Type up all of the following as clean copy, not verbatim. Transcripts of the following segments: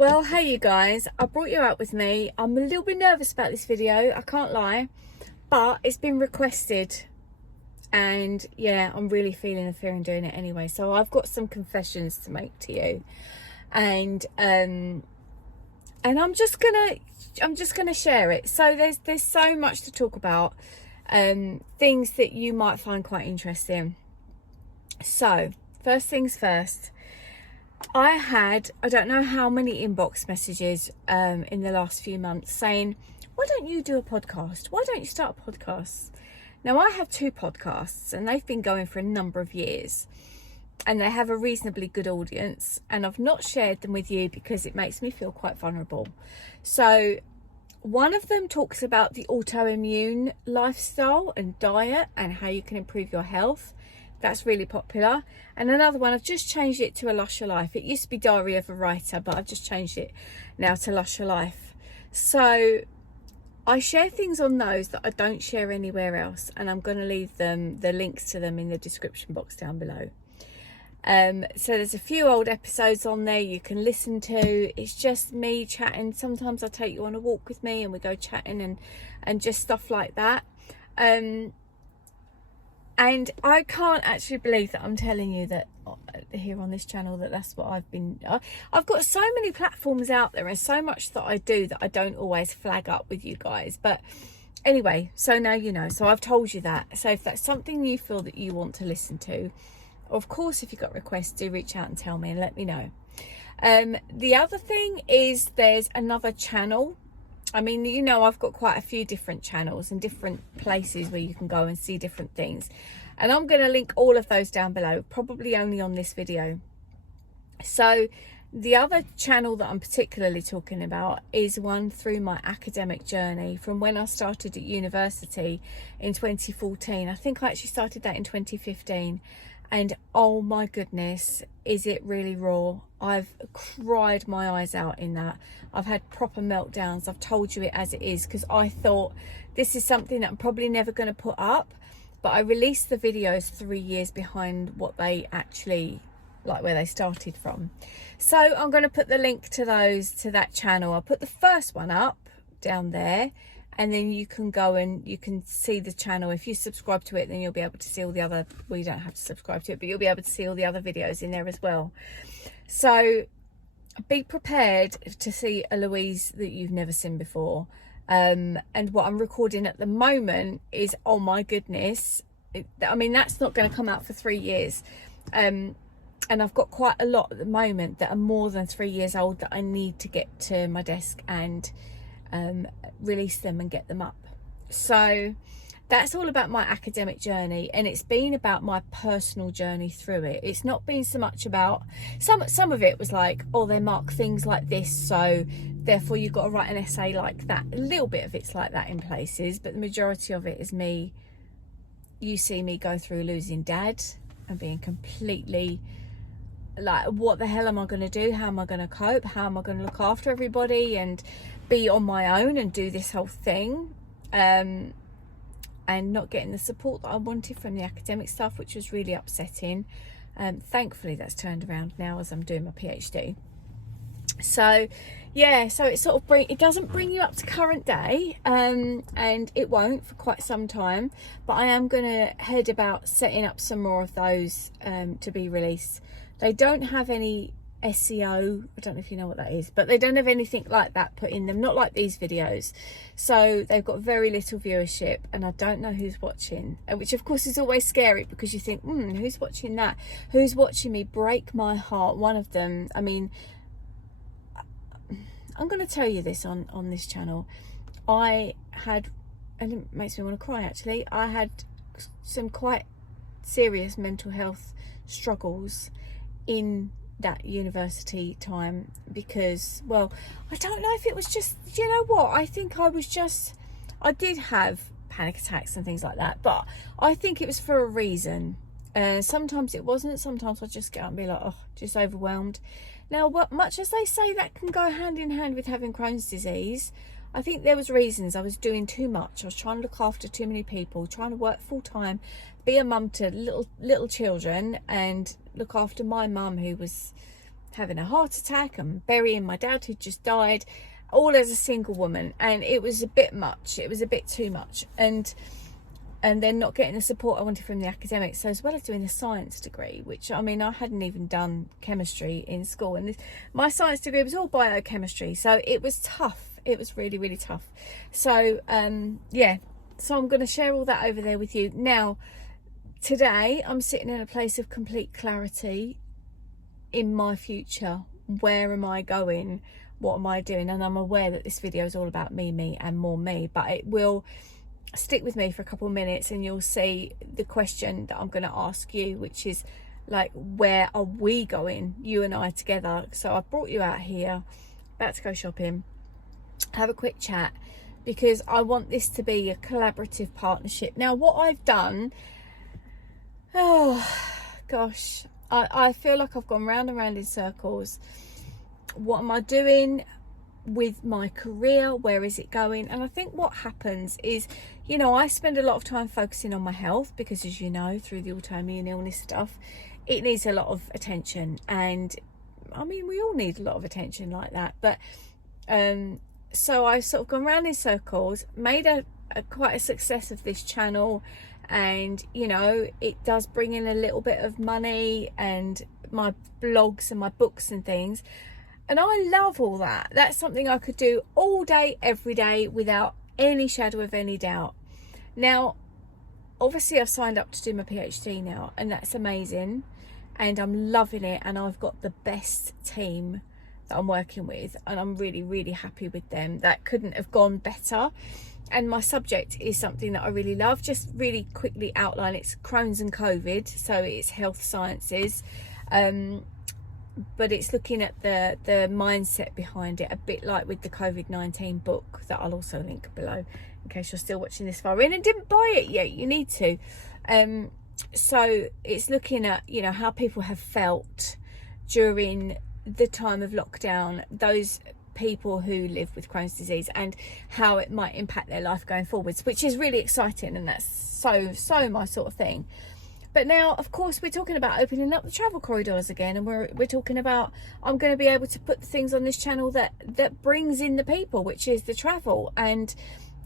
Well, hey you guys, I brought you out with me. I'm a little bit nervous about this video, I can't lie, but it's been requested and yeah, I'm really feeling the fear in doing it anyway. So I've got some confessions to make to you, and I'm just gonna share it. So there's so much to talk about, things that you might find quite interesting. So first things first, I don't know how many inbox messages in the last few months saying, why don't you do a podcast? Why don't you start a podcast? Now, I have two podcasts and they've been going for a number of years and they have a reasonably good audience, and I've not shared them with you because it makes me feel quite vulnerable. So one of them talks about the autoimmune lifestyle and diet and how you can improve your health. That's really popular. And another one, I've just changed it to A Lush Your Life. It used to be Diary of a Writer, but I've just changed it now to Lush Your Life. So I share things on those that I don't share anywhere else, and I'm going to leave the links to them in the description box down below. So there's a few old episodes on there you can listen to. It's just me chatting. Sometimes I take you on a walk with me and we go chatting and just stuff like that. And I can't actually believe that I'm telling you that here on this channel that that's what I've got so many platforms out there and so much that I do that I don't always flag up with you guys. But anyway, so now you know. So I've told you that. So if that's something you feel that you want to listen to, of course, if you've got requests, do reach out and tell me and let me know. The other thing is there's another channel. I mean, you know, I've got quite a few different channels and different places where you can go and see different things. And I'm going to link all of those down below, probably only on this video. So the other channel that I'm particularly talking about is one through my academic journey from when I started at university in 2014. I think I actually started that in 2015. And oh my goodness, is it really raw. I've cried my eyes out in that. I've had proper meltdowns. I've told you it as it is because I thought this is something that I'm probably never going to put up. But I released the videos 3 years behind what they actually, like where they started from. So I'm going to put the link to that channel. I'll put the first one up down there. And then you can go and you can see the channel. If you subscribe to it, then you'll be able to see all the other, well, you don't have to subscribe to it, but you'll be able to see all the other videos in there as well. So be prepared to see a Louise that you've never seen before. And what I'm recording at the moment is, oh my goodness. I mean, that's not going to come out for 3 years. And I've got quite a lot at the moment that are more than 3 years old that I need to get to my desk and release them and get them up. So that's all about my academic journey, and it's been about my personal journey through it. It's not been so much about some of it was like, oh, they mark things like this, so therefore you've got to write an essay like that. A little bit of it's like that in places, but the majority of it is me. You see me go through losing dad and being completely like, what the hell am I going to do? How am I going to cope? How am I going to look after everybody and be on my own and do this whole thing? And not getting the support that I wanted from the academic stuff, which was really upsetting. Thankfully, that's turned around now as I'm doing my PhD. So yeah, so it sort of it doesn't bring you up to current day, and it won't for quite some time. But I am going to head about setting up some more of those to be released. They don't have any SEO, I don't know if you know what that is, but they don't have anything like that put in them, not like these videos. So they've got very little viewership, and I don't know who's watching, which of course is always scary because you think, who's watching that? Who's watching me break my heart? One of them, I mean, I'm going to tell you this on this channel. I had, and it makes me want to cry actually, I had some quite serious mental health struggles in that university time because, well, I don't know if it was just, you know what, I think I did have panic attacks and things like that, but I think it was for a reason. Sometimes it wasn't. Sometimes I just get up and be like, oh, just overwhelmed. Now, much as they say that can go hand in hand with having Crohn's disease, I think there was reasons. I was doing too much. I was trying to look after too many people, trying to work full time, be a mum to little children, and look after my mum who was having a heart attack and burying my dad who just died, all as a single woman. And it was a bit much. It was a bit too much. And then not getting the support I wanted from the academics. So as well as doing a science degree, which, I mean, I hadn't even done chemistry in school. And my science degree was all biochemistry. So it was tough. It was really, really tough. So, yeah. So I'm going to share all that over there with you. Now, today, I'm sitting in a place of complete clarity in my future. Where am I going? What am I doing? And I'm aware that this video is all about me, and more me. But it will... stick with me for a couple of minutes and you'll see the question that I'm going to ask you, which is like, where are we going, you and I together? So I brought you out here, about to go shopping, have a quick chat, because I want this to be a collaborative partnership. Now, what I've done, oh gosh, I feel like I've gone round and round in circles. What am I doing with my career? Where is it going? And I think what happens is, you know, I spend a lot of time focusing on my health because, as you know, through the autoimmune illness stuff, it needs a lot of attention. And I mean, we all need a lot of attention like that. But so I've sort of gone around in circles, made quite a success of this channel, and you know, it does bring in a little bit of money, and my blogs and my books and things. And I love all that. That's something I could do all day, every day, without any shadow of any doubt. Now, obviously I've signed up to do my PhD now, and that's amazing. And I'm loving it. And I've got the best team that I'm working with. And I'm really, really happy with them. That couldn't have gone better. And my subject is something that I really love. Just really quickly outline, it's Crohn's and COVID. So it's health sciences. But it's looking at the mindset behind it, a bit like with the COVID-19 book that I'll also link below in case you're still watching this far in and didn't buy it yet. You need to. So it's looking at, you know, how people have felt during the time of lockdown, those people who live with Crohn's disease, and how it might impact their life going forwards, which is really exciting, and that's so my sort of thing. But now, of course, we're talking about opening up the travel corridors again, and we're talking about, I'm going to be able to put the things on this channel that brings in the people, which is the travel. And,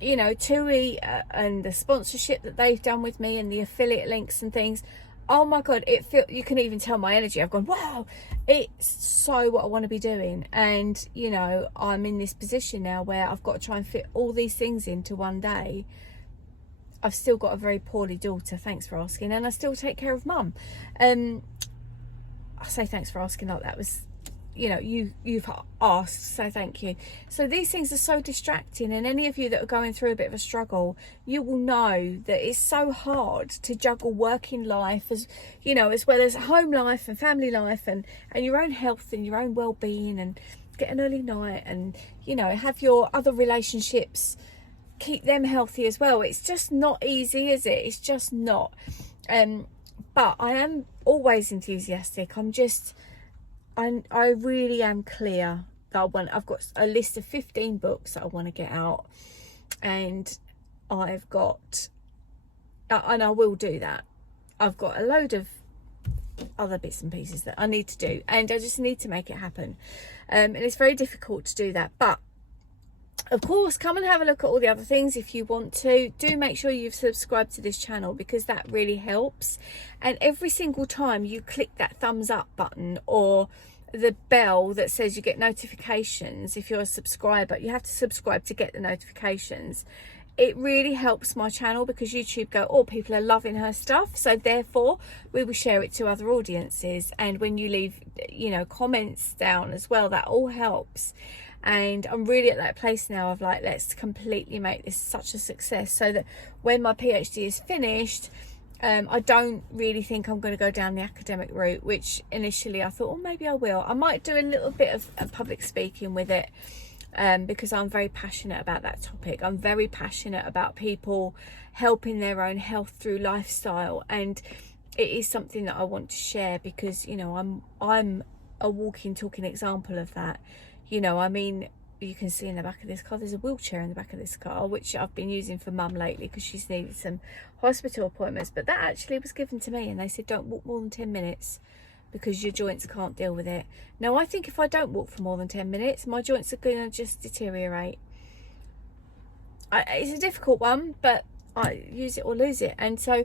you know, TUI and the sponsorship that they've done with me and the affiliate links and things. Oh my God, you can even tell my energy. I've gone, wow, it's so what I want to be doing. And, you know, I'm in this position now where I've got to try and fit all these things into one day. I've still got a very poorly daughter, thanks for asking, and I still take care of mum. I say thanks for asking, like that was, you know, you've asked, so thank you. So these things are so distracting, and any of you that are going through a bit of a struggle, you will know that it's so hard to juggle working life, as you know, as well as home life and family life, and your own health and your own well-being, and get an early night, and you know, have your other relationships, keep them healthy as well. It's just not easy, is it? It's just not. But I am always enthusiastic. I really am clear that I've got a list of 15 books that I want to get out, and I've got, and I will do that. I've got a load of other bits and pieces that I need to do, and I just need to make it happen. And it's very difficult to do that, but of course, come and have a look at all the other things if you want to. Do make sure you've subscribed to this channel, because that really helps. And every single time you click that thumbs up button or the bell that says you get notifications, if you're a subscriber, you have to subscribe to get the notifications. It really helps my channel, because YouTube go, oh, people are loving her stuff, so therefore we will share it to other audiences. And when you leave, you know, comments down as well, that all helps. And I'm really at that place now of like, let's completely make this such a success, so that when my PhD is finished, I don't really think I'm going to go down the academic route, which initially I thought, oh, maybe I will. I might do a little bit of public speaking with it, because I'm very passionate about that topic. I'm very passionate about people helping their own health through lifestyle, and it is something that I want to share, because, you know, I'm a walking, talking example of that. You know, I mean, you can see in the back of this car, there's a wheelchair in the back of this car, which I've been using for mum lately because she's needed some hospital appointments. But that actually was given to me, and they said don't walk more than 10 minutes because your joints can't deal with it. Now, I think if I don't walk for more than 10 minutes, my joints are going to just deteriorate. It's a difficult one, but I use it or lose it. And so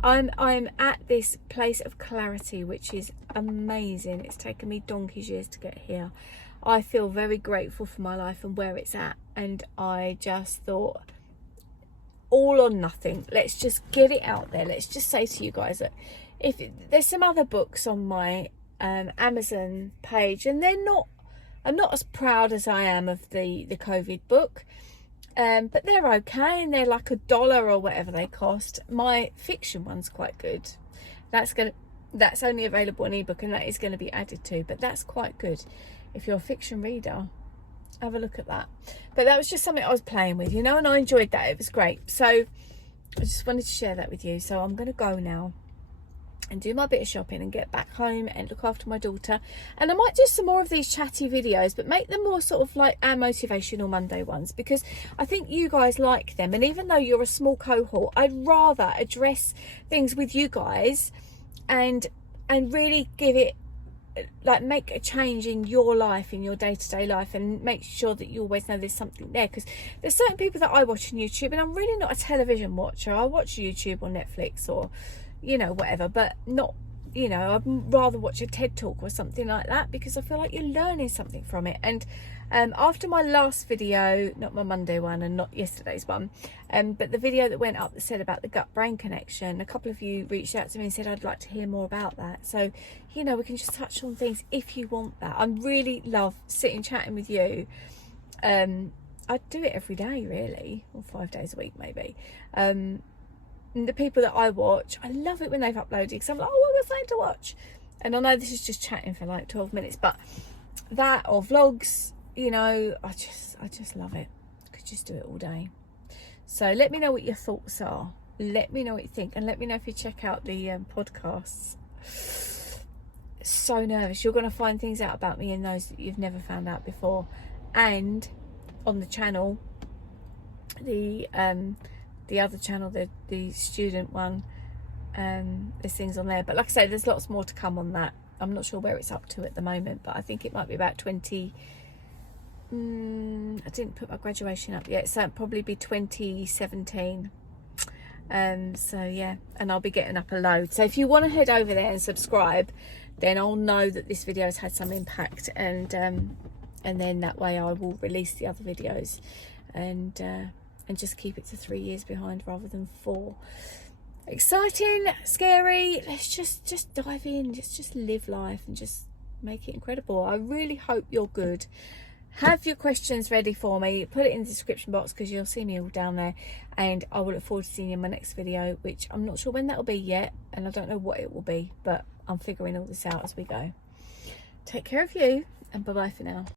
I'm at this place of clarity, which is amazing. It's taken me donkey's years to get here. I feel very grateful for my life and where it's at, and I just thought, all or nothing. Let's just get it out there. Let's just say to you guys that if there's some other books on my Amazon page, and I'm not as proud as I am of the COVID book, but they're okay, and they're like $1 or whatever they cost. My fiction one's quite good. That's only available in ebook, and that is going to be added to, but that's quite good. If you're a fiction reader, have a look at that. But that was just something I was playing with, you know, and I enjoyed that. It was great. So I just wanted to share that with you. So I'm going to go now and do my bit of shopping and get back home and look after my daughter. And I might do some more of these chatty videos, but make them more sort of like our motivational Monday ones, because I think you guys like them. And even though you're a small cohort, I'd rather address things with you guys and really give it, like, make a change in your life, in your day-to-day life, and make sure that you always know there's something there. Because there's certain people that I watch on YouTube, and I'm really not a television watcher. I watch YouTube or Netflix or, you know, whatever, but not, you know, I'd rather watch a TED talk or something like that, because I feel like you're learning something from it. And after my last video, not my Monday one and not yesterday's one, but the video that went up that said about the gut-brain connection, a couple of you reached out to me and said I'd like to hear more about that. So, you know, we can just touch on things if you want that. I really love sitting chatting with you. I do it every day, really, or 5 days a week maybe. And the people that I watch, I love it when they've uploaded, because I'm like, oh, I've got something to watch. And I know this is just chatting for like 12 minutes, but that or vlogs, you know, I just love it. I could just do it all day. So let me know what your thoughts are. Let me know what you think, and let me know if you check out the podcasts. So nervous. You're going to find things out about me in those that you've never found out before. And on the channel, the other channel, the student one, there's things on there. But like I say, there's lots more to come on that. I'm not sure where it's up to at the moment, but I think it might be about 20. I didn't put my graduation up yet, so it'll probably be 2017. So yeah, and I'll be getting up a load. So if you want to head over there and subscribe, then I'll know that this video has had some impact, and then that way I will release the other videos, and just keep it to 3 years behind rather than 4. Exciting, scary. Let's just dive in, just live life and just make it incredible. I really hope you're good. Have your questions ready for me. Put it in the description box, because you'll see me all down there, and I will look forward to seeing you in my next video, which I'm not sure when that'll be yet, and I don't know what it will be, but I'm figuring all this out as we go. Take care of you, and bye bye for now.